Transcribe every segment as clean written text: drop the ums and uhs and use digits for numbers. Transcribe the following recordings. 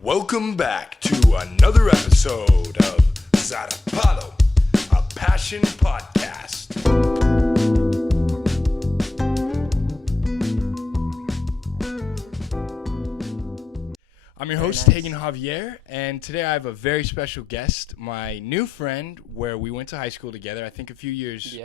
Welcome back to another episode of Zarpado, a passion podcast. I'm your host, nice. Hagen Javier, and today I have a very special guest, my new friend, where we went to high school together, I think a few years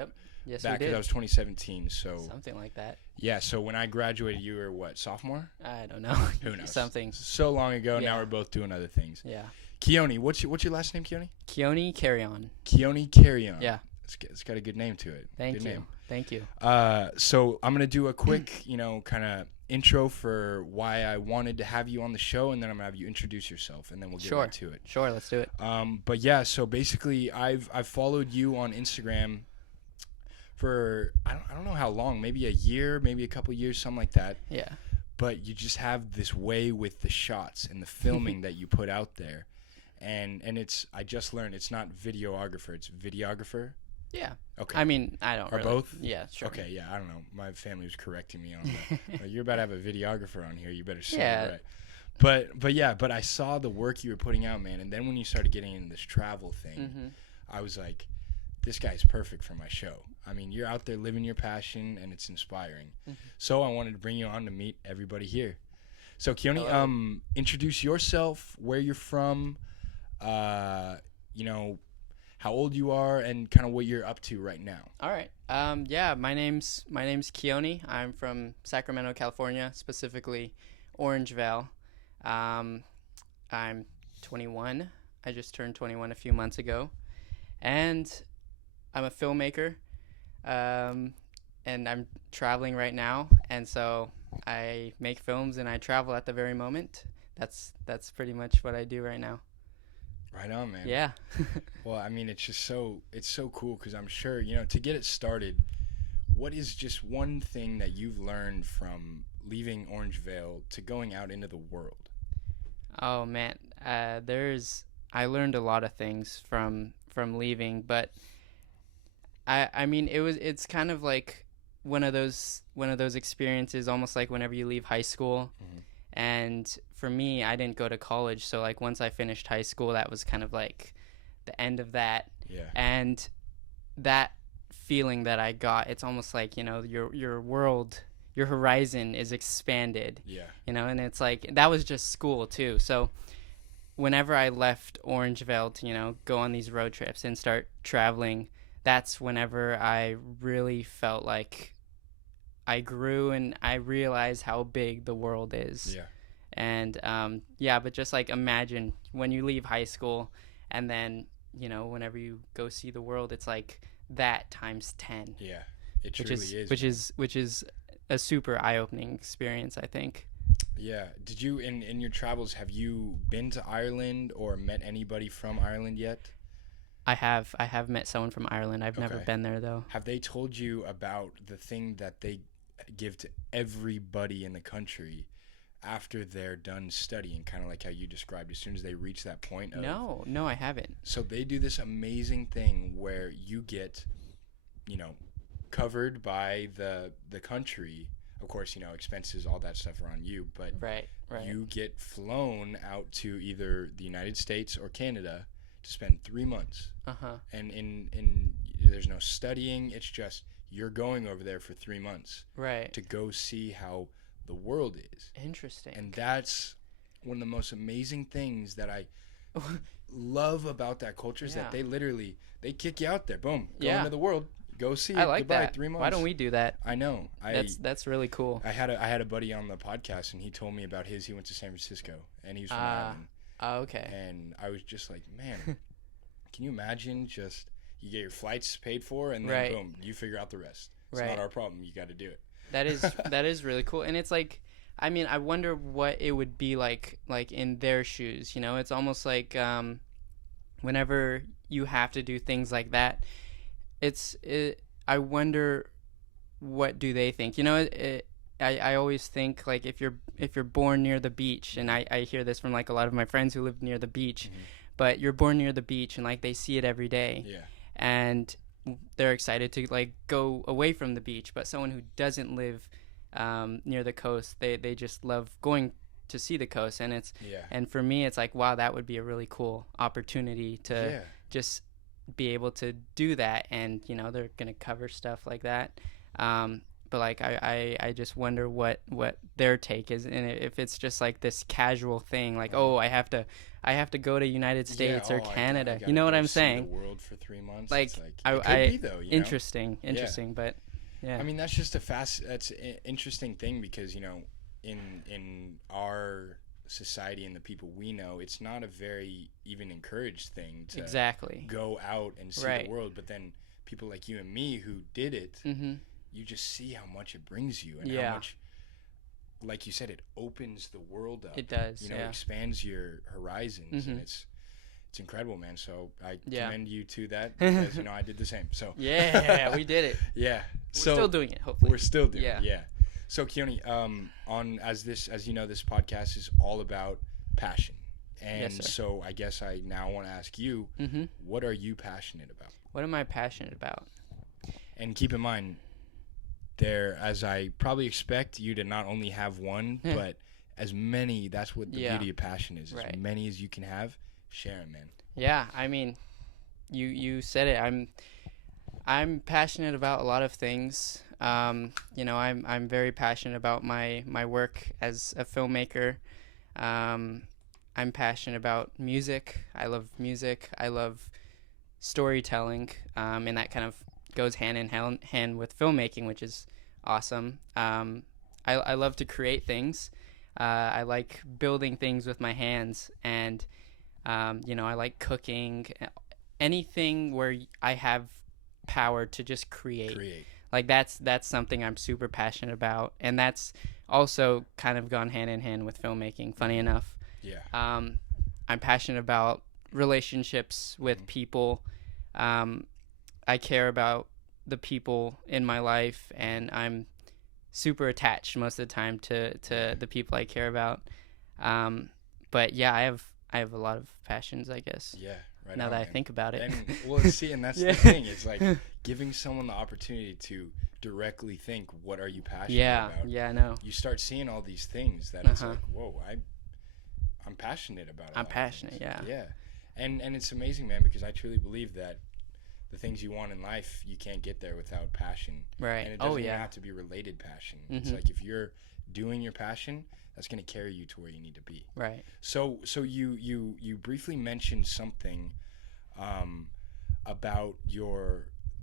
Yes, back, we because did. that was 2017, so... Something like that. Yeah, so when I graduated, you were, what, sophomore? I don't know. Who knows? Something. So long ago, Yeah. now we're both doing other things. Yeah. Keoni, what's your last name, Keoni? Keoni, Carrion. Keoni Carrion. Yeah. It's got a good name to it. Thank Good you. name. Thank you. So I'm going to do a quick, kind of intro for why I wanted to have you on the show, and then I'm going to have you introduce yourself, and then we'll get right to it. Sure, let's do it. But yeah, so basically I've followed you on Instagram for, I don't know how long, maybe a year, maybe a couple years, something like that. Yeah. But you just have this way with the shots and the filming that you put out there. And it's, I just learned, it's not videographer, it's videographer. Yeah. Okay. I mean, I don't Or really. both? Yeah, sure. Okay, yeah, I don't know. My family was correcting me on that. Like, you're about to have a videographer on here. You better say Yeah. it right. But I saw the work you were putting out, man. And then when you started getting into this travel thing, I was like, this guy's perfect for my show. I mean, you're out there living your passion, and it's inspiring. So I wanted to bring you on to meet everybody here. So, Keoni, Hello. Introduce yourself, where you're from, how old you are, and kind of what you're up to right now. All right. Yeah, my name's Keoni. I'm from Sacramento, California, specifically Orangevale. I'm 21. I just turned 21 a few months ago. And I'm a filmmaker. And I'm traveling right now, and so I make films and I travel at the very moment. That's pretty much what I do right now. Right on, man. Yeah. Well, I mean, it's so cool because I'm sure, to get it started, what is just one thing that you've learned from leaving Orangevale to going out into the world? Oh man, I learned a lot of things from leaving, but I mean it's kind of like one of those experiences, almost like whenever you leave high school. And for me, I didn't go to college, so like once I finished high school, that was kind of like the end of that. Yeah. And that feeling that I got, it's almost like, your world, your horizon is expanded. Yeah. And it's like that was just school too. So whenever I left Orangevale to, go on these road trips and start traveling, that's whenever I really felt like I grew and I realized how big the world is. Yeah. And but just like imagine when you leave high school and then, whenever you go see the world, it's like that times 10. Yeah. It truly is. Which is a super eye-opening experience, I think. Yeah. Did you, in your travels, have you been to Ireland or met anybody from Ireland yet? I have met someone from Ireland. I've never Okay. been there though. Have they told you about the thing that they give to everybody in the country after they're done studying, kind of like how you described, as soon as they reach that point of... No, I haven't. So they do this amazing thing where you get, covered by the country. Of course, expenses, all that stuff are on you, but Right. you get flown out to either the United States or Canada to spend 3 months. And in there's no studying, it's just you're going over there for 3 months Right. to go see how the world is. Interesting. And that's one of the most amazing things that I love about that culture is that they kick you out there. Boom. Go into the world. Go see it. I like Goodbye, that. 3 months. Why don't we do that? I know. That's really cool. I had a buddy on the podcast, and he told me about he went to San Francisco, and he was from Ireland. Okay. And I was just like, man, can you imagine just you get your flights paid for, and then boom, you figure out the rest. It's not our problem. You got to do it. That is really cool. And it's like, I mean, I wonder what it would be like in their shoes. It's almost like whenever you have to do things like that, I wonder what do they think. I always think like if you're born near the beach, and I hear this from like a lot of my friends who live near the beach, but you're born near the beach and like they see it every day. Yeah. And they're excited to like go away from the beach. But someone who doesn't live near the coast, they just love going to see the coast, and it's Yeah. and for me it's like, wow, that would be a really cool opportunity to Yeah. just be able to do that. And they're gonna cover stuff like that, but like I just wonder what their take is, and if it's just like this casual thing, like, oh, I have to go to United States or Canada. I You know what gotta I'm go see saying? the world for 3 months. Like, It's like, I it could be though. interesting, but yeah. I mean, that's just that's an interesting thing, because in our society and the people we know, it's not a very even encouraged thing to exactly go out and see Right. the world. But then people like you and me who did it, Mm-hmm. you just see how much it brings you, and Yeah. how much, like you said, it opens the world up. It does, yeah. Expands your horizons, and Mhm. it's incredible, man. So I Yeah. commend you to that, because I did the same. So Yeah, we did it. yeah, We're so still doing it, hopefully. we're still doing Yeah. it. Yeah. So Keoni, as you know, this podcast is all about passion, and Yes, sir. so I guess I now want to ask you, Mm-hmm. what are you passionate about? What am I passionate about? And keep in mind, there, as I probably expect you to not only have one, Yeah. but as many. That's what the Yeah. beauty of passion is. Right. As many as you can have, share 'em, man. Yeah, I mean, you said it. I'm passionate about a lot of things. I'm very passionate about my work as a filmmaker. I'm passionate about music. I love music. I love storytelling, and that kind of goes hand in hand with filmmaking, which is awesome. I love to create things. I like building things with my hands, and I like cooking. Anything where I have power to just create. Like that's something I'm super passionate about, and that's also kind of gone hand in hand with filmmaking, funny enough. Yeah. I'm passionate about relationships with people. I care about the people in my life, and I'm super attached most of the time to the people I care about. But yeah, I have a lot of passions, I guess. Yeah. Right. Now that I think about it. And that's Yeah. the thing. It's like giving someone the opportunity to directly think, what are you passionate about? Yeah, I know. You start seeing all these things that it's like, whoa, I'm passionate about it. I'm passionate, yeah. Yeah. And it's amazing, man, because I truly believe that the things you want in life, you can't get there without passion. Right. And it doesn't even yeah. have to be related passion. It's Mhm. like, if you're doing your passion, that's going to carry you to where you need to be. Right. So you briefly mentioned something about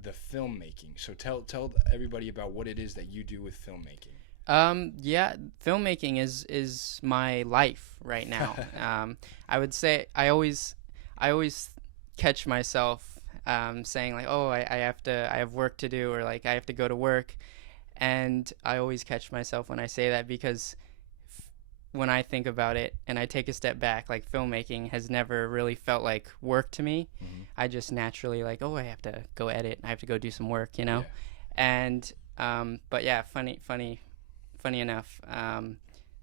the filmmaking. So tell everybody about what it is that you do with filmmaking. Yeah, filmmaking is my life right now. I would say I always catch myself saying like, oh, I have work to do, or like I have to go to work, and I always catch myself when I say that, because when I think about it and I take a step back, like filmmaking has never really felt like work to me. Mm-hmm. I just naturally like, oh, I have to go edit, I have to go do some work, Yeah. And but yeah, funny enough,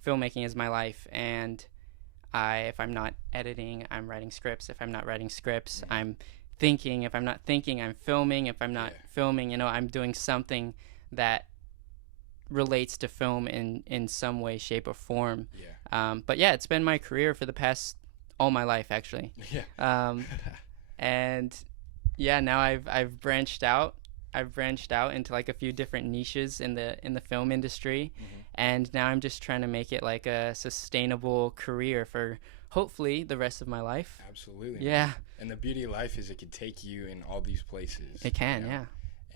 filmmaking is my life, and if I'm not editing, I'm writing scripts. If I'm not writing scripts, Mm-hmm. I'm thinking. If I'm not thinking, I'm filming. If I'm not filming, I'm doing something that relates to film in some way, shape, or form. Yeah. But yeah, it's been my career for the past all my life, actually. Yeah. And yeah, now I've branched out. I've branched out into like a few different niches in the film industry, Mm-hmm. and now I'm just trying to make it like a sustainable career for hopefully the rest of my life. Absolutely. Yeah. Man. And the beauty of life is it can take you in all these places. It can, yeah.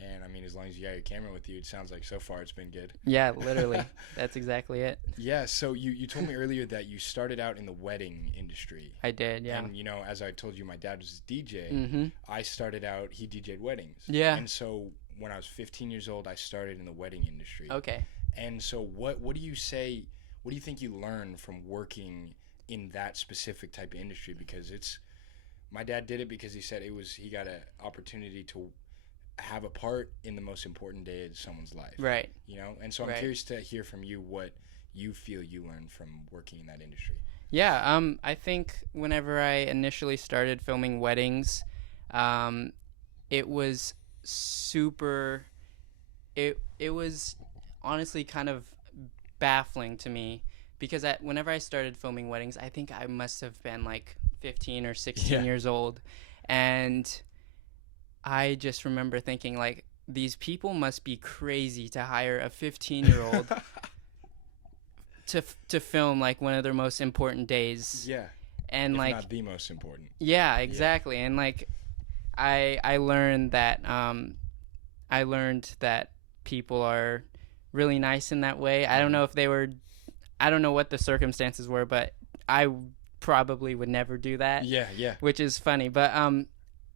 And I mean, as long as you got your camera with you, it sounds like so far it's been good. Yeah, literally. That's exactly it. Yeah, so you told me earlier that you started out in the wedding industry. I did, yeah. And, as I told you, my dad was a DJ. Mm-hmm. I started out, he DJ'd weddings. Yeah. And so when I was 15 years old, I started in the wedding industry. Okay. And so what do you think you learned from working in that specific type of industry? Because my dad did it because he said he got an opportunity to have a part in the most important day of someone's life. Right. And so I'm Right. curious to hear from you what you feel you learned from working in that industry. Yeah, I think whenever I initially started filming weddings, it was super, it was honestly kind of baffling to me, because whenever I started filming weddings, I think I must have been like 15 or 16 years old, and I just remember thinking like, these people must be crazy to hire a 15-year-old to film like one of their most important days. Yeah. And if like not the most important. Yeah, exactly. And like I learned that people are really nice in that way. I don't know if I don't know what the circumstances were, but I probably would never do that. Yeah. Which is funny, but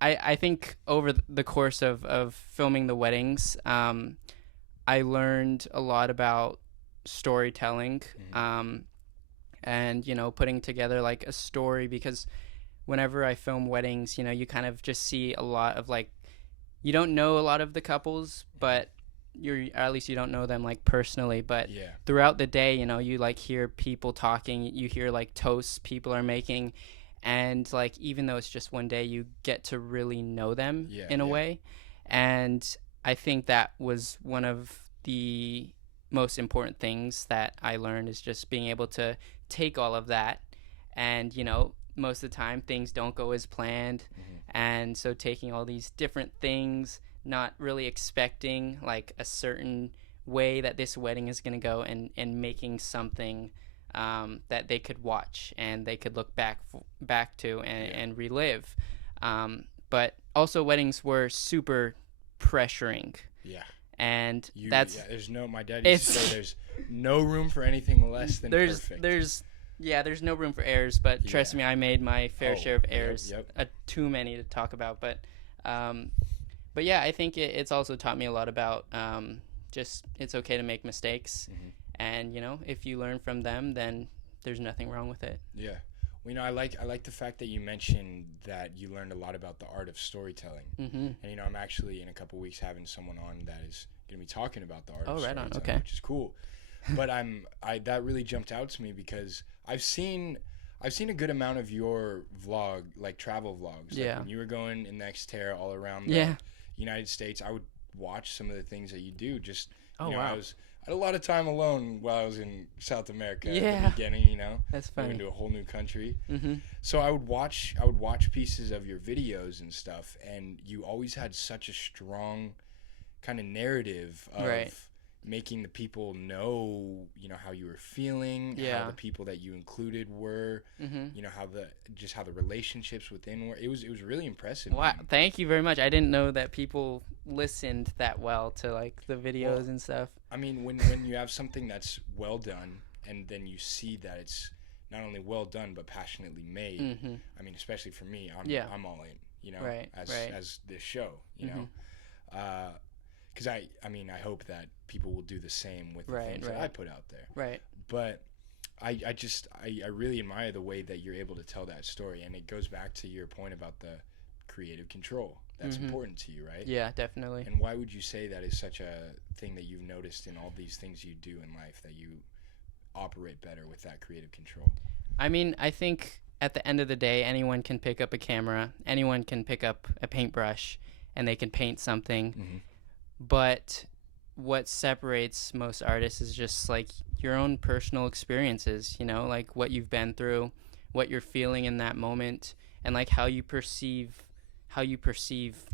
I think over the course of filming the weddings, I learned a lot about storytelling, and, you know, putting together like a story, because whenever I film weddings, you know, you kind of just see a lot of like, you don't know a lot of the couples, but or at least you don't know them like personally, but throughout the day, you know, you like hear people talking, you hear like toasts people are making, and like even though it's just one day, you get to really know them in a way. And I think that was one of the most important things that I learned, is just being able to take all of that, and, you know, most of the time things don't go as planned, and so taking all these different things, not really expecting like a certain way that this wedding is going to go, and making something that they could watch and they could look back to and relive. But also weddings were super pressuring. And my dad used to say there's no room for anything less than perfect. There's no room for errors, but trust me, I made my fair share of errors. Too many to talk about, but yeah, I think it's also taught me a lot about just it's okay to make mistakes, and, you know, if you learn from them, then there's nothing wrong with it. Yeah. Well, you know, I like the fact that you mentioned that you learned a lot about the art of storytelling. And, you know, I'm actually in a couple weeks having someone on that is going to be talking about the art of storytelling, which is cool. But that really jumped out to me because I've seen a good amount of your vlog, like travel vlogs. Like when you were going in the Xterra all around the United States, I would watch some of the things that you do. Just I had a lot of time alone while I was in South America at the beginning, you know. That's funny. Moving to a whole new country. So I would watch pieces of your videos and stuff, and you always had such a strong kind of narrative of making the people know, you know, how you were feeling, how the people that you included were, you know, how the relationships within were. It was really impressive. Wow, man. Thank you very much. I didn't know that people listened that well to like the videos and stuff. I mean, when you have something that's well done, and then you see that it's not only well done but passionately made. I mean, especially for me, I'm all in, you know, as this show, you know. Because I mean, I hope that people will do the same with the things that I put out there. But I really admire the way that you're able to tell that story, and it goes back to your point about the creative control. That's important to you, right? Yeah, definitely. And why would you say that is such a thing that you've noticed in all these things you do in life, that you operate better with that creative control? I mean, I think at the end of the day, anyone can pick up a camera, anyone can pick up a paintbrush, and they can paint something. But what separates most artists is just like your own personal experiences, you know, like what you've been through, what you're feeling in that moment, and like how you perceive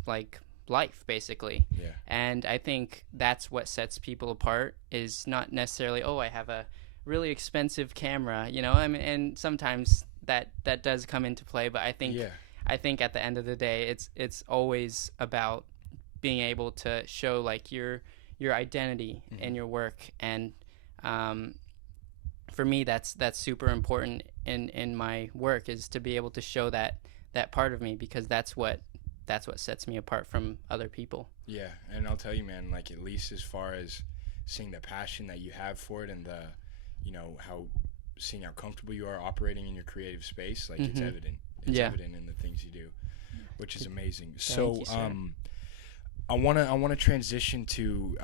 like life, basically. And I think that's what sets people apart, is not necessarily, oh, I have a really expensive camera, you know. I mean, and sometimes that does come into play, but I think at the end of the day, it's always about being able to show like your identity in your work. And for me, that's super important in my work, is to be able to show that part of me, because that's what sets me apart from other people. Yeah, and I'll tell you, man, like, at least as far as seeing the passion that you have for it, and the, you know, seeing how comfortable you are operating in your creative space, like it's evident. It's evident in the things you do, which is amazing. So I want to transition to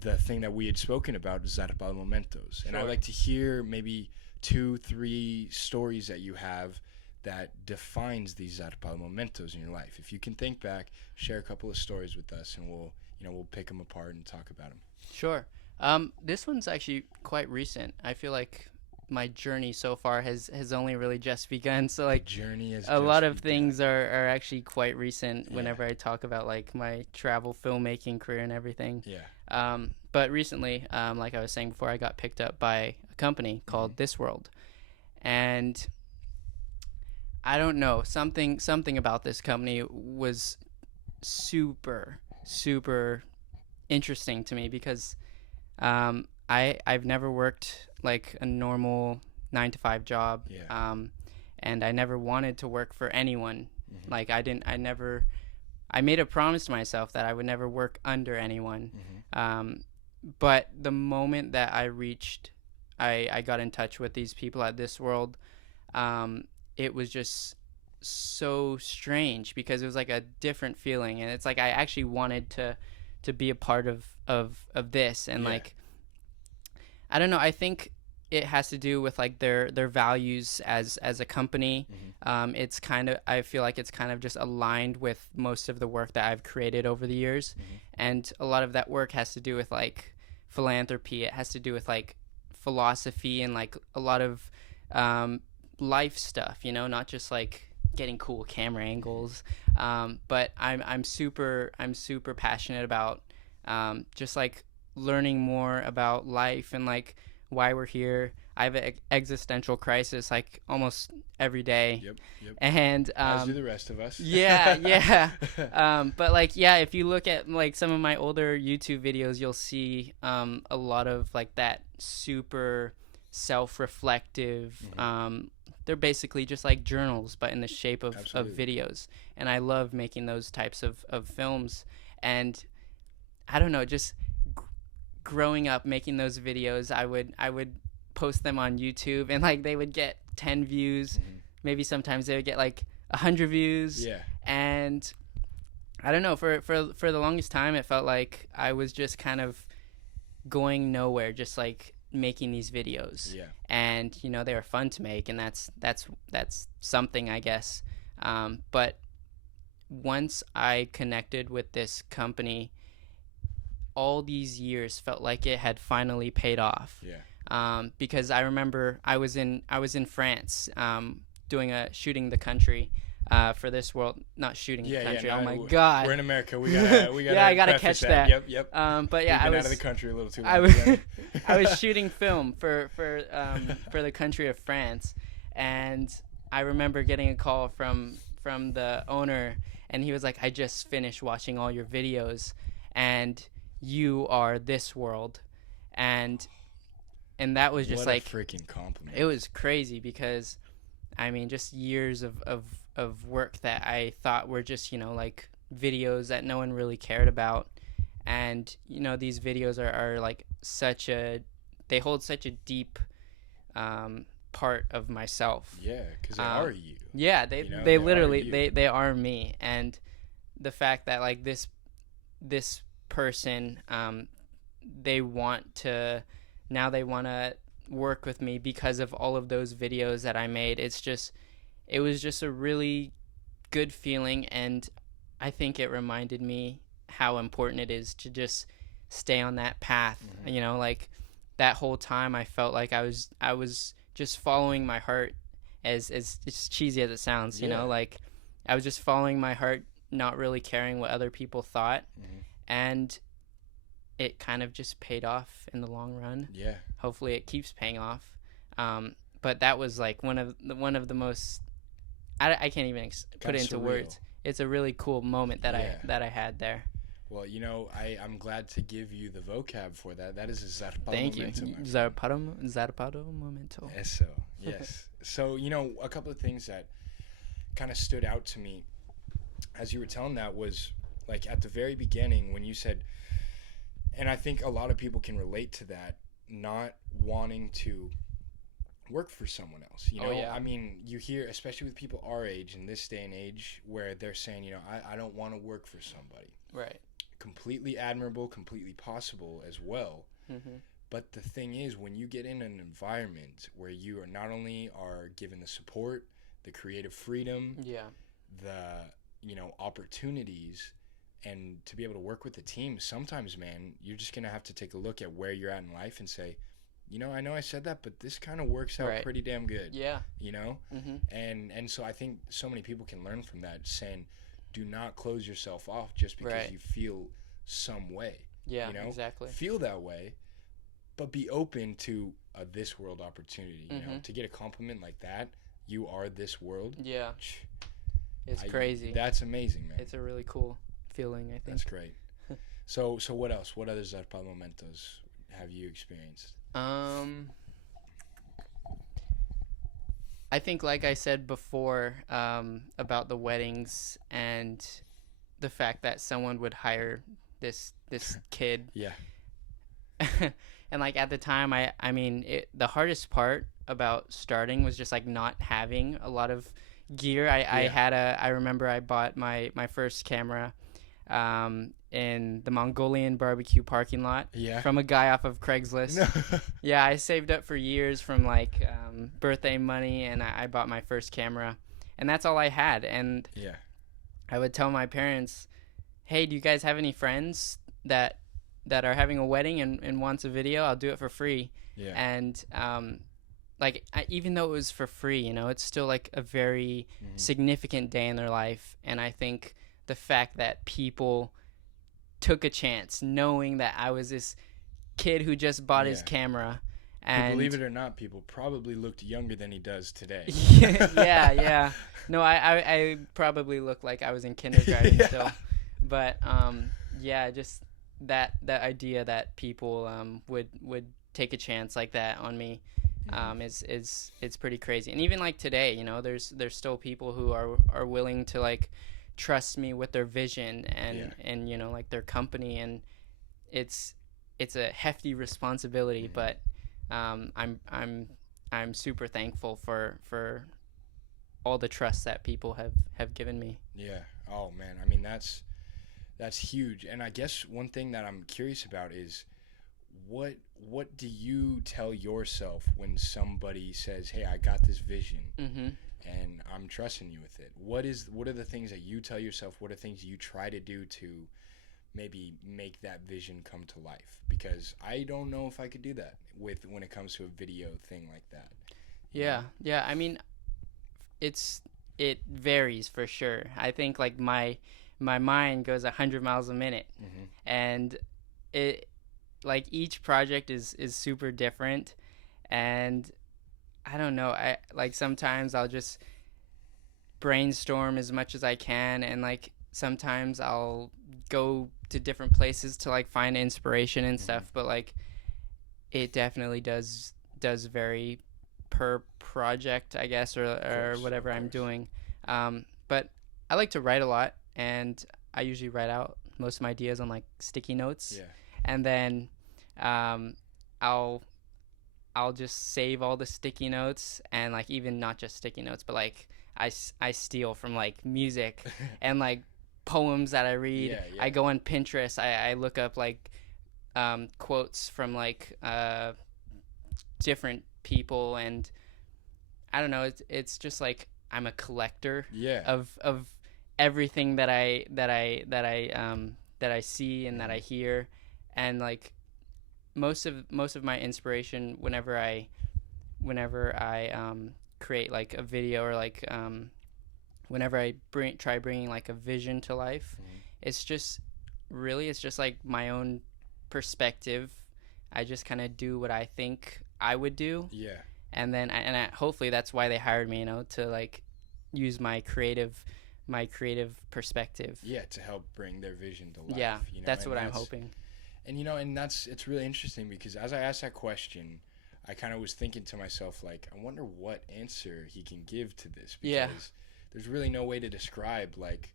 the thing that we had spoken about, Zarpado Momentos. And I'd like to hear maybe 2-3 stories that you have that defines these Zarpado Momentos in your life. If you can think back, share a couple of stories with us, and we'll pick them apart and talk about them. Sure. This one's actually quite recent. I feel like my journey so far has only really just begun. So like Journey has a lot of just things are actually quite recent Yeah. whenever I talk about like my travel filmmaking career and everything. Yeah. But recently, like I was saying before, I got picked up by a company called This World, and I don't know, something about this company was super interesting to me because I've never worked like a normal 9 to 5 job. Yeah. And I never wanted to work for anyone. Mhm. Like I made a promise to myself that I would never work under anyone. But the moment that I got in touch with these people at This World, it was just so strange because it was like a different feeling, and it's like I actually wanted to be a part of this, and Yeah. like I don't know, I think it has to do with like their values as a company. It's kind of, I feel like it's kind of just aligned with most of the work that I've created over the years, and a lot of that work has to do with like philanthropy. It has to do with like philosophy and like a lot of life stuff, you know, not just like getting cool camera angles. But I'm super passionate about just like learning more about life and like why we're here. I have an existential crisis like almost every day. Yep. And As do the rest of us. yeah. But like, yeah, if you look at like some of my older YouTube videos, you'll see a lot of like that super self-reflective. They're basically just like journals, but in the shape of videos. And I love making those types of films. And I don't know, just growing up making those videos, I would post them on YouTube, and like they would get 10 views. Maybe sometimes they would get like 100 views. Yeah. And I don't know, for the longest time it felt like I was just kind of going nowhere, just like making these videos. Yeah. And you know, they were fun to make, and that's something, I guess. But once I connected with this company, all these years felt like it had finally paid off. Yeah. Because I remember I was in France, shooting the country for This World, not shooting the country. Yeah, oh my God, we're in America. We gotta. Yeah, I gotta catch that. Yep. But yeah, We've been I was out of the country a little too long. I was shooting film for the country of France, and I remember getting a call from the owner, and he was like, "I just finished watching all your videos, and you are This World," and that was just what like a freaking compliment. It was crazy because, I mean, just years of work that I thought were just, you know, like videos that no one really cared about, and you know, these videos are like they hold such a deep part of myself. Yeah, because they are you. Yeah, they literally they are me, and the fact that like this person, they want to work with me because of all of those videos that I made. It was just a really good feeling, and I think it reminded me how important it is to just stay on that path. You know, like that whole time I felt like I was just following my heart, as cheesy as it sounds, you know, like I was just following my heart, not really caring what other people thought. And it kind of just paid off in the long run. Yeah. Hopefully it keeps paying off. But that was like one of the most, I can't even put it into words. It's a really cool moment that I had there. Well, you know, I'm glad to give you the vocab for that. That is a Zarpado Thank momento. You. Zarpado momento. Eso, yes. So, you know, a couple of things that kind of stood out to me as you were telling that was, like, at the very beginning when you said, and I think a lot of people can relate to that, not wanting to work for someone else. You know, I mean, you hear, especially with people our age in this day and age, where they're saying, you know, I don't want to work for somebody. Right. Completely admirable, completely possible as well. But the thing is, when you get in an environment where you are not only are given the support, the creative freedom, the, you know, opportunities, and to be able to work with the team, sometimes, man, you're just going to have to take a look at where you're at in life and say, you know, I know I said that, but this kind of works out pretty damn good. Yeah. You know? And so I think so many people can learn from that, saying, do not close yourself off just because you feel some way. Yeah, you know? exactly. Feel that way, but be open to a this world opportunity. You know, to get a compliment like that, you are this world. Yeah. It's crazy. That's amazing, man. It's a really cool feeling, I think. That's great. So what else? What other Zarpado momentos have you experienced? I think, like I said before, about the weddings and the fact that someone would hire this kid. Yeah. And like at the time, I mean, the hardest part about starting was just like not having a lot of gear. I remember I bought my first camera in the Mongolian barbecue parking lot from a guy off of Craigslist. Yeah, I saved up for years from like birthday money, and I bought my first camera, and that's all I had. And I would tell my parents, hey, do you guys have any friends that are having a wedding and wants a video? I'll do it for free. And like even though it was for free, you know, it's still like a very significant day in their life. And I think the fact that people took a chance knowing that I was this kid who just bought his camera, and believe it or not, people probably looked younger than he does today. yeah. No, I probably looked like I was in kindergarten still. But just that idea that people would take a chance like that on me is it's pretty crazy. And even like today, you know, there's still people who are willing to like trust me with their vision and you know, like their company, and it's a hefty responsibility, but I'm super thankful for all the trust that people have given me. Yeah. Oh man, I mean that's huge. And I guess one thing that I'm curious about is what do you tell yourself when somebody says, hey, I got this vision and I'm trusting you with it? What are the things that you tell yourself? What are things you try to do to maybe make that vision come to life? Because I don't know if I could do that when it comes to a video thing like that. Yeah. I mean, it varies for sure. I think like my mind goes 100 miles a minute, and it like each project is super different, and I don't know, I like sometimes I'll just brainstorm as much as I can, and like sometimes I'll go to different places to like find inspiration and stuff, but like it definitely does vary per project, I guess, or whatever I'm doing. But I like to write a lot, and I usually write out most of my ideas on like sticky notes, and then I'll just save all the sticky notes, and like even not just sticky notes, but like I steal from like music and like poems that I read. I go on Pinterest, I look up like quotes from like different people, and I don't know, it's just like I'm a collector of everything that I see and that I hear, and like most of my inspiration whenever I create like a video, or like whenever I try bringing like a vision to life, it's just like my own perspective. I just kind of do what I think I would do, and then hopefully that's why they hired me, you know, to like use my creative perspective, to help bring their vision to life. You know? That's what I'm hoping. And you know, and it's really interesting, because as I asked that question, I kind of was thinking to myself, like, I wonder what answer he can give to this, because there's really no way to describe, like,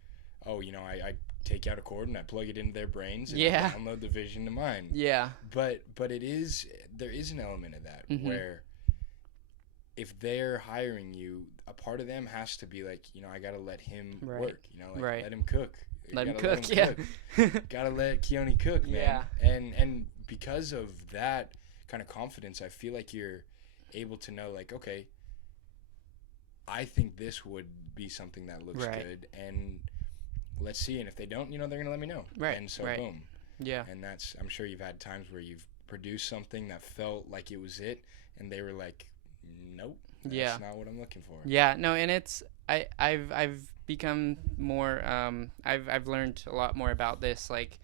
oh, you know, I take out a cord and I plug it into their brains and I download the vision to mine. But there is an element of that where if they're hiring you, a part of them has to be like, you know, I got to let him work, you know, like let him cook. Let him cook. Gotta let Keoni cook, man. And because of that kind of confidence, I feel like you're able to know, like, okay, I think this would be something that looks good, and let's see. And if they don't, you know, they're gonna let me know. And so boom. And I'm sure you've had times where you've produce something that felt like it was it, and they were like, nope, that's Yeah. not what I'm looking for. Yeah, no, and it's I've become more I've learned a lot more about this. Like,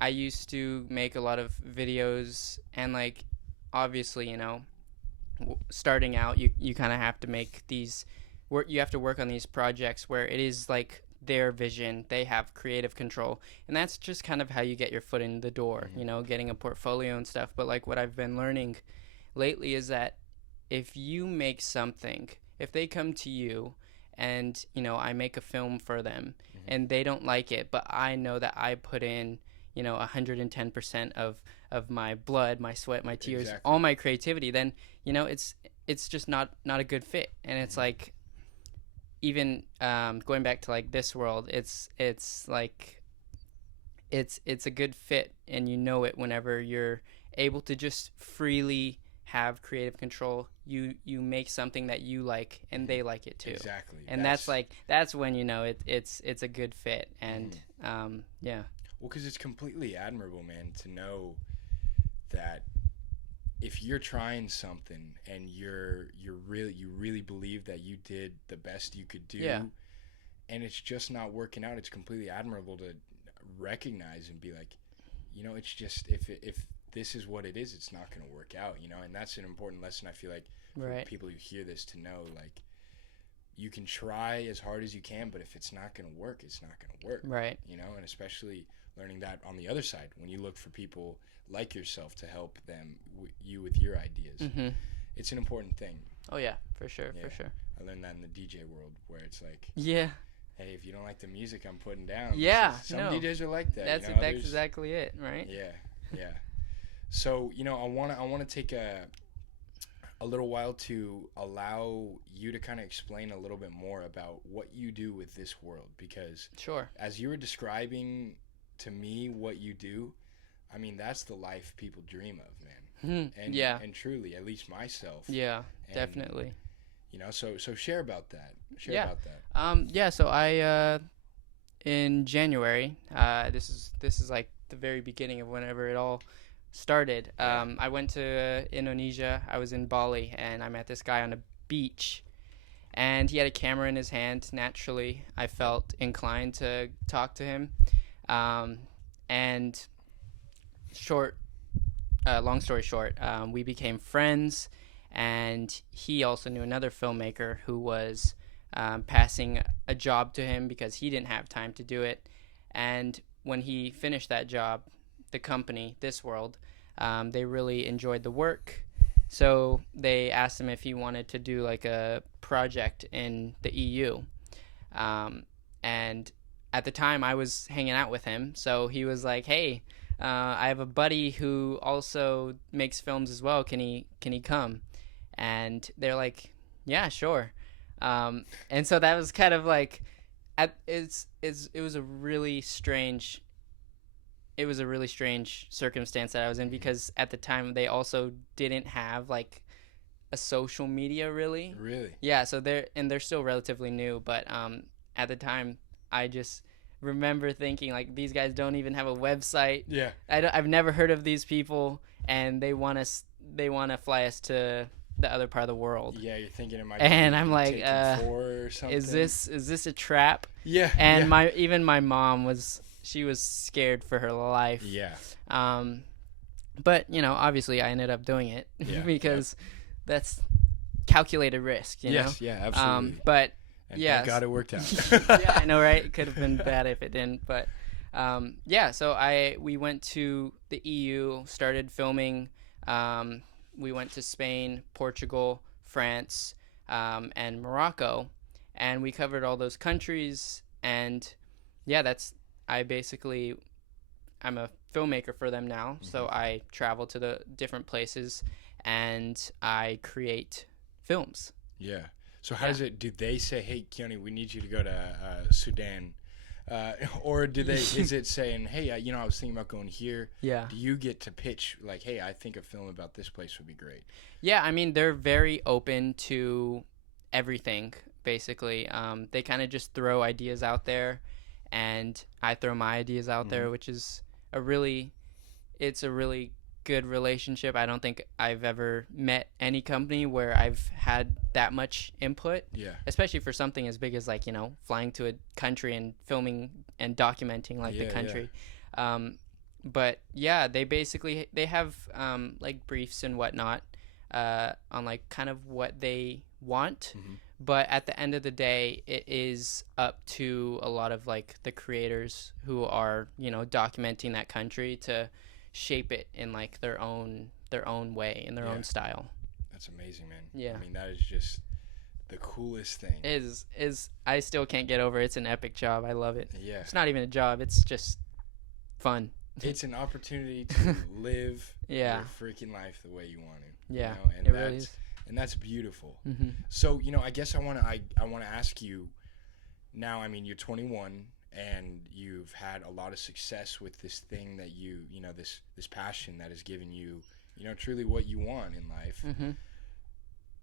I used to make a lot of videos, and like, obviously, you know, starting out, you kind of have to make these work. You have to work on these projects where it is like their vision. They have creative control, and that's just kind of how you get your foot in the door. Mm-hmm. You know, getting a portfolio and stuff. But like, what I've been learning lately is that if you make something, if they come to you and, you know, I make a film for them, Mm-hmm. and they don't like it, but I know that I put in, you know, 110% of my blood, my sweat, my tears, Exactly. all my creativity, then, you know, it's just not a good fit. And it's like, even going back to like this world, it's like it's a good fit, and you know it whenever you're able to just freely have creative control. You make something that you like, and they like it too. Exactly. And that's when, you know, it's a good fit. And yeah. Well, because it's completely admirable, man, to know that if you're trying something and you really believe that you did the best you could do, Yeah. and it's just not working out, it's completely admirable to recognize and be like, you know, it's just if this is what it is, it's not going to work out, you know. And that's an important lesson, I feel like, for Right. people who hear this, to know, like, you can try as hard as you can, but if it's not going to work, it's not going to work. Right. You know, and especially learning that on the other side, when you look for people like yourself to help them, you with your ideas. Mm-hmm. It's an important thing. Oh yeah, for sure, Yeah. for sure. I learned that in the DJ world, where it's like, Yeah. hey, if you don't like the music I'm putting down, Yeah, some no. DJs are like that. That's you know, that's others- exactly it, right? Yeah. So, you know, I wanna take a little while to allow you to kind of explain a little bit more about what you do with this world, because Sure. as you were describing to me what you do, I mean, that's the life people dream of, man. And Yeah. and truly, at least myself. Yeah, And, definitely. You know, so share about that. Share Yeah. about that. Yeah, so I in January, this is like the very beginning of whenever it all started. I went to Indonesia. I was in Bali, and I met this guy on a beach, and he had a camera in his hand. Naturally, I felt inclined to talk to him. And long story short, we became friends, and he also knew another filmmaker who was passing a job to him because he didn't have time to do it. And when he finished that job, the company, This World, they really enjoyed the work. So they asked him if he wanted to do like a project in the EU. And at the time I was hanging out with him. So he was like, hey, I have a buddy who also makes films as well. Can he come? And they're like, yeah, sure. And so that was kind of like, it was a really strange circumstance that I was in, because at the time they also didn't have like a social media really. Really? Yeah, so they're still relatively new, but at the time I just remember thinking like, these guys don't even have a website. Yeah. I've never heard of these people, and they want to fly us to the other part of the world. Yeah, you're thinking it might And be I'm like, Taken 4 or something. is this a trap? Yeah. And yeah. my mom was scared for her life. Yeah. But you know, obviously I ended up doing it Yeah, because that's calculated risk, you yes, know? yeah, absolutely. But and yes. thank God it worked out. Yeah, I know, right? It could have been bad if it didn't, but yeah, so we went to the EU, started filming. We went to Spain, Portugal, France, and Morocco, and we covered all those countries. And yeah, I'm a filmmaker for them now. Mm-hmm. So I travel to the different places and I create films. Yeah. So how does it, do they say, hey, Keoni, we need you to go to Sudan? Or is it saying, hey, I was thinking about going here. Yeah. Do you get to pitch like, hey, I think a film about this place would be great? Yeah. I mean, they're very open to everything, basically. They kind of just throw ideas out there, and I throw my ideas out there, which is a really good relationship. I don't think I've ever met any company where I've had that much input. Yeah. Especially for something as big as, like, you know, flying to a country and filming and documenting, like, the country. But yeah, they have like briefs and whatnot on like kind of what they want. But at the end of the day, it is up to a lot of like the creators who are, you know, documenting that country to shape it in like their own way, in their own style. That's amazing, man. Yeah. I mean, that is just the coolest thing. Is I still can't get over it. It's an epic job. I love it. Yeah. It's not even a job. It's just fun. It's an opportunity to live Yeah. your freaking life the way you want to. Yeah, You know? And it really is. And that's beautiful. Mm-hmm. So, you know, I guess I want to ask you now. I mean, you're 21 and you've had a lot of success with this thing that you know, this passion that has given you, you know, truly what you want in life. Mm-hmm.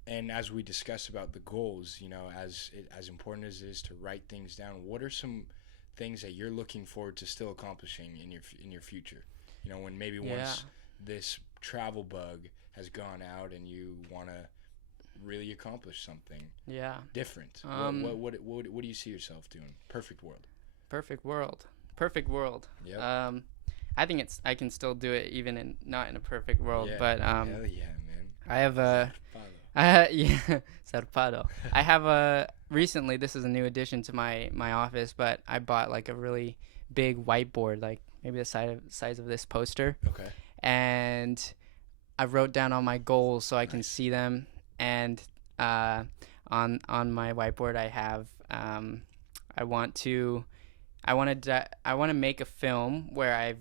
And as we discuss about the goals, you know, as important as it is to write things down, what are some things that you're looking forward to still accomplishing in your future? You know, when maybe once this travel bug has gone out and you want to really accomplish something different. What do you see yourself doing? Perfect world. Yep. I think I can still do it even not in a perfect world. But hell yeah, man. I have Zarpado. I have recently, this is a new addition to my office, but I bought like a really big whiteboard, like maybe the size of this poster. Okay. And I wrote down all my goals so I can see them. And on my whiteboard, I have I want to make a film where I've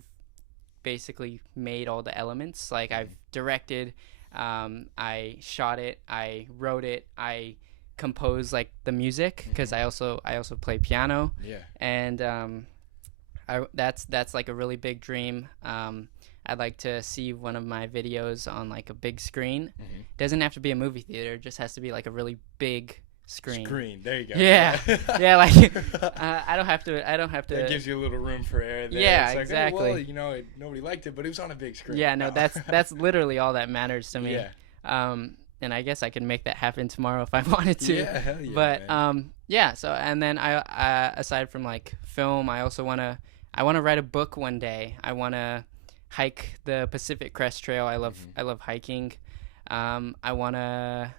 basically made all the elements. Like I've directed, I shot it, I wrote it, I composed like the music because I also play piano. Yeah. And that's like a really big dream. I'd like to see one of my videos on like a big screen. Doesn't have to be a movie theater, it just has to be like a really big screen. There you go. Yeah. Yeah, like I don't have to That gives you a little room for error there. Yeah, it's like, exactly. Oh, well, you know, nobody liked it, but it was on a big screen. Yeah, no, that's literally all that matters to me. Yeah. And I guess I can make that happen tomorrow if I wanted to. Yeah, hell yeah. But man. yeah, so and then I aside from like film, I also want to write a book one day. I want to hike the Pacific Crest Trail. I love hiking. I want to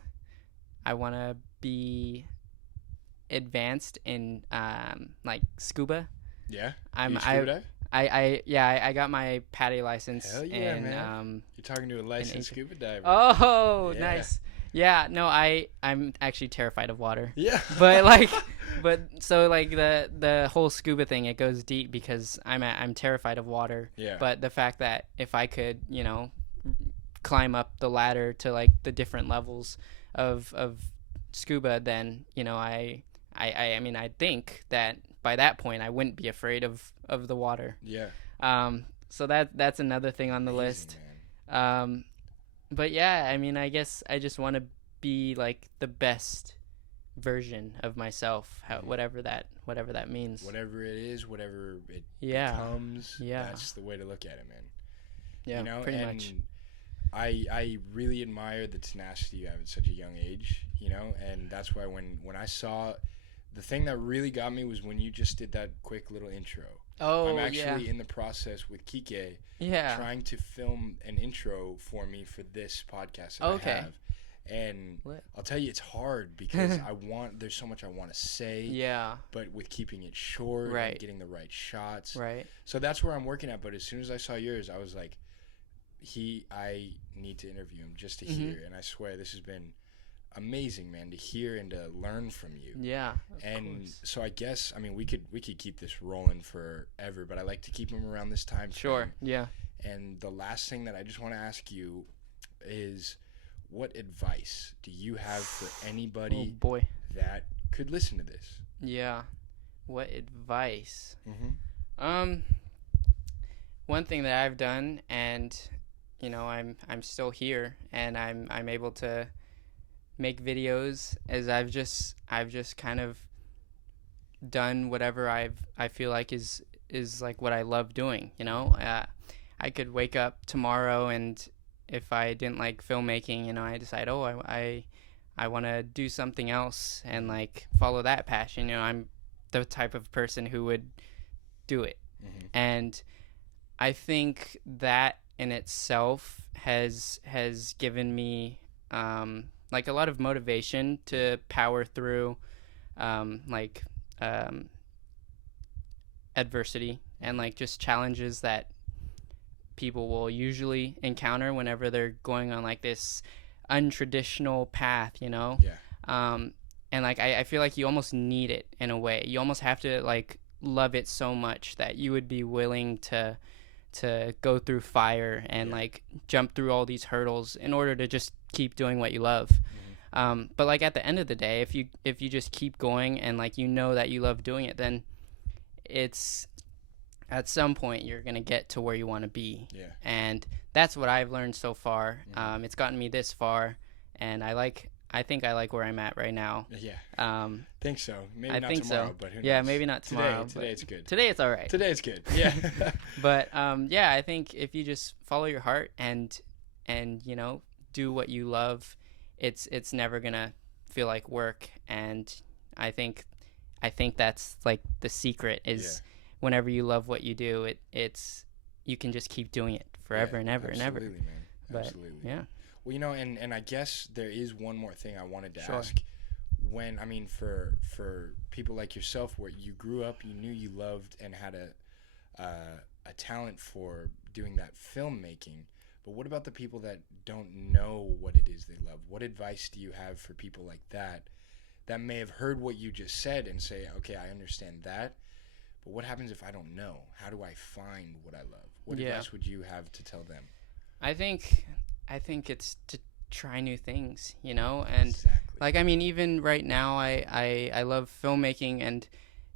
be advanced in like scuba. Yeah. I got my PADI license. Hell yeah, in, man. You're talking to a licensed scuba diver. Oh, yeah. Nice. Yeah, no, I'm actually terrified of water. Yeah. But so like the whole scuba thing, it goes deep because I'm terrified of water. Yeah. But the fact that if I could, you know, climb up the ladder to like the different levels of scuba, then, you know, I mean, I think that by that point I wouldn't be afraid of the water. Yeah. So that's another thing on the list. Man. But yeah, I mean, I guess I just want to be like the best version of myself, whatever that means. Whatever it is, whatever it becomes. Yeah. That's the way to look at it, man. Yeah, you know? pretty much. I really admire the tenacity you have at such a young age, you know, and that's why when I saw the thing that really got me was when you just did that quick little intro. Oh, I'm actually in the process with Kike trying to film an intro for me for this podcast that I have. And I'll tell you, it's hard because there's so much I want to say. Yeah. But with keeping it short and getting the right shots. Right. So that's where I'm working at. But as soon as I saw yours, I was like, I need to interview him just to hear. And I swear this has been amazing, man, to hear and to learn from you. Yeah. And so I guess, I mean, we could keep this rolling forever, but I like to keep them around this time. Sure. Yeah. And the last thing that I just want to ask you is, what advice do you have for anybody that could listen to this? Yeah. What advice? One thing that I've done, and you know, I'm still here and I'm able to make videos, is I've just kind of done whatever I feel like is like what I love doing, you know? I could wake up tomorrow, and if I didn't like filmmaking, you know, I decide, oh, I want to do something else and like follow that passion. You know, I'm the type of person who would do it. And I think that in itself has given me like a lot of motivation to power through like adversity and like just challenges that people will usually encounter whenever they're going on like this untraditional path, you know. And like I feel like you almost need it in a way. You almost have to like love it so much that you would be willing to go through fire and like jump through all these hurdles in order to just keep doing what you love. But like at the end of the day, if you just keep going and like you know that you love doing it, then it's at some point you're gonna get to where you want to be. And that's what I've learned so far. It's gotten me this far, and I think I like where I'm at right now. Think so. Maybe not tomorrow, but who knows? Yeah, maybe not tomorrow. Today it's good. Today it's all right. Today it's good. Yeah. But yeah, I think if you just follow your heart and you know, do what you love, it's never gonna feel like work. And I think that's like the secret is whenever you love what you do, it's you can just keep doing it forever and ever and ever. Absolutely, man. Absolutely. Yeah. Well, you know, and I guess there is one more thing I wanted to ask. When, I mean, for people like yourself, where you grew up, you knew you loved and had a talent for doing that filmmaking, but what about the people that don't know what it is they love? What advice do you have for people like that may have heard what you just said and say, okay, I understand that, but what happens if I don't know? How do I find what I love? What advice would you have to tell them? I think it's to try new things, you know, and like, I mean, even right now, I love filmmaking, and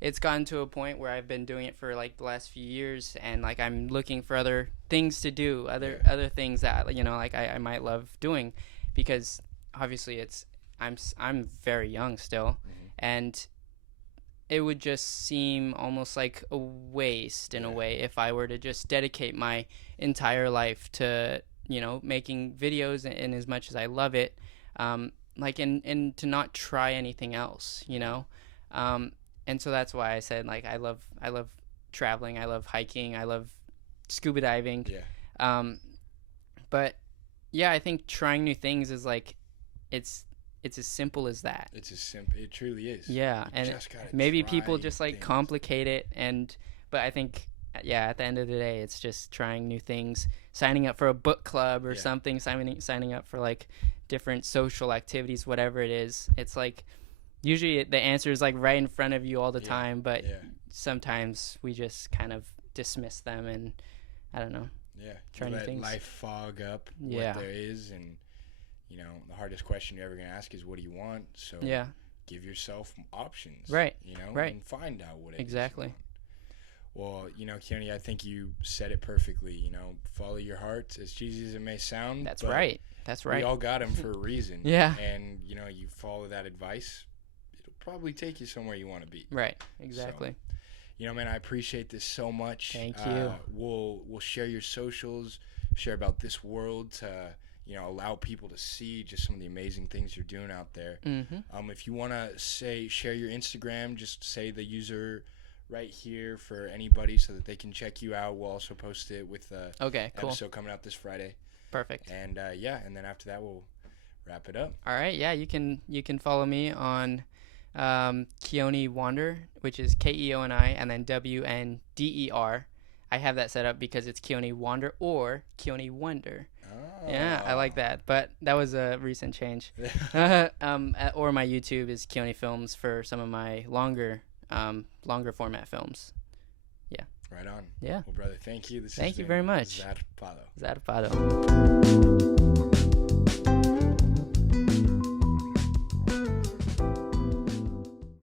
it's gotten to a point where I've been doing it for like the last few years, and like I'm looking for other things to do, other things that, you know, like I might love doing, because obviously I'm very young still, and it would just seem almost like a waste in a way if I were to just dedicate my entire life to, you know, making videos, and as much as I love it, like, and to not try anything else, you know. And so that's why I said, like, I love traveling, I love hiking, I love scuba diving. But yeah, I think trying new things is like, it's as simple as that. It truly is. Yeah. And maybe people just like complicate it, but I think, yeah, at the end of the day, it's just trying new things, signing up for a book club or something, signing up for like different social activities, whatever it is. It's like usually the answer is like right in front of you all the time, but sometimes we just kind of dismiss them, and I don't know. Try new things. Let life fog up what there is, and you know, the hardest question you're ever gonna ask is, what do you want? So give yourself options, right? You know, and find out what it is. Exactly. Well, you know, Keoni, I think you said it perfectly. You know, follow your heart, as cheesy as it may sound. That's right. That's right. We all got him for a reason. And, you know, you follow that advice, it'll probably take you somewhere you want to be. Right. Exactly. So, you know, man, I appreciate this so much. Thank you. We'll share your socials, share about this world to, you know, allow people to see just some of the amazing things you're doing out there. If you want to share your Instagram, just say the user right here for anybody so that they can check you out. We'll also post it with the episode coming out this Friday. Perfect. And and then after that we'll wrap it up. All right. Yeah, you can follow me on Keoni Wander, which is Keoni and then WNDER. I have that set up because it's Keoni Wander or Keoni Wonder. Yeah, I like that. But that was a recent change. Or my YouTube is Keoni Films for some of my longer format films. Yeah. Right on. Yeah. Well, brother, thank you. Thank you very much. Zarpado. Zarpado.